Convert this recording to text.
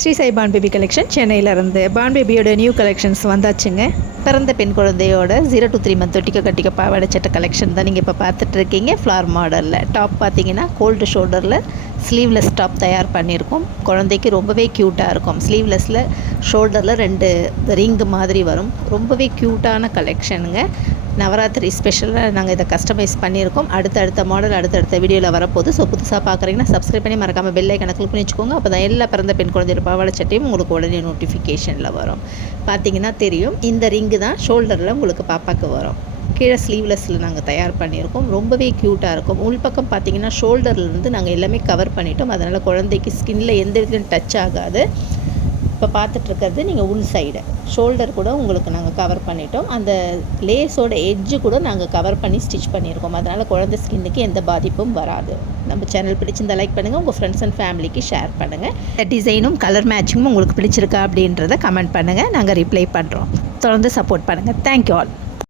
ஸ்ரீ சாய் பான் baby collection சென்னையிலேருந்து. பான் பேபியோட நியூ கலெக்ஷன்ஸ் வந்தாச்சுங்க. பிறந்த பெண் குழந்தையோட ஜீரோ டூ த்ரீ மந்த் ஒட்டிக்க கட்டிக்க பாவாடை சட்டை கலெக்ஷன் தான் நீங்கள் இப்போ பார்த்துட்ருக்கீங்க ஃப்ளார் மாடலில் டாப் பார்த்தீங்கன்னா கோல்டு ஷோல்டரில் ஸ்லீவ்லெஸ் டாப் தயார் பண்ணியிருக்கோம். குழந்தைக்கு ரொம்பவே க்யூட்டாக இருக்கும். ஸ்லீவ்லெஸ்ஸில் ஷோல்டரில் ரெண்டு ரிங்கு மாதிரி வரும். ரொம்பவே க்யூட்டான கலெக்ஷனுங்க நவராத்திரி ஸ்பெஷலாக நாங்கள் இதை கஸ்டமைஸ் பண்ணியிருக்கோம். அடுத்தடுத்த மாடல் அடுத்தடுத்த வீடியோவில் வரப்போகுது. ஸோ புதுசாக பார்க்குறீங்கன்னா சப்ஸ்கிரைப் பண்ணி மறக்காமல் பெல்லை கணக்கில் பண்ணிச்சுக்கோங்க பண்ணி வச்சுக்கோங்க. அப்போ தான் எல்லா பிறந்த பெண் குழந்தையோட பாவாடை சட்டையும் உங்களுக்கு உடனே நோட்டிஃபிகேஷனில் வரும். பார்த்தீங்கன்னா தெரியும். இந்த ரிங்கு தான் ஷோல்டரில் உங்களுக்கு பாப்பாக்கு வரும். கீழே ஸ்லீவ்லெஸ்ஸில் நாங்கள் தயார் பண்ணியிருக்கோம். ரொம்பவே க்யூட்டாக இருக்கும். உள்பக்கம் பார்த்தீங்கன்னா ஷோல்டர்லேருந்து நாங்கள் எல்லாமே கவர் பண்ணிட்டோம். அதனால் குழந்தைக்கு ஸ்கின்னில் எந்த விதத்திலும் டச் ஆகாது. இப்போ பார்த்துட்ருக்கிறது நீங்கள் உள் சைடு ஷோல்டர் கூட உங்களுக்கு நாங்கள் கவர் பண்ணிட்டோம். அந்த லேஸோட எட்ஜு கூட நாங்கள் கவர் பண்ணி ஸ்டிச் பண்ணியிருக்கோம். அதனால் குழந்தை ஸ்கின்னுக்கு எந்த பாதிப்பும் வராது. நம்ம சேனல் பிடிச்சிருந்தா லைக் பண்ணுங்கள் உங்கள் ஃப்ரெண்ட்ஸ் அண்ட் ஃபேமிலிக்கு ஷேர் பண்ணுங்கள் இந்த டிசைனும் கலர் மேட்சிங்கும் உங்களுக்கு பிடிச்சிருக்கா அப்படின்றத கமெண்ட் பண்ணுங்கள் நாங்கள் ரிப்ளை பண்ணுறோம் தொடர்ந்து சப்போர்ட் பண்ணுங்கள் தேங்க்யூ ஆல்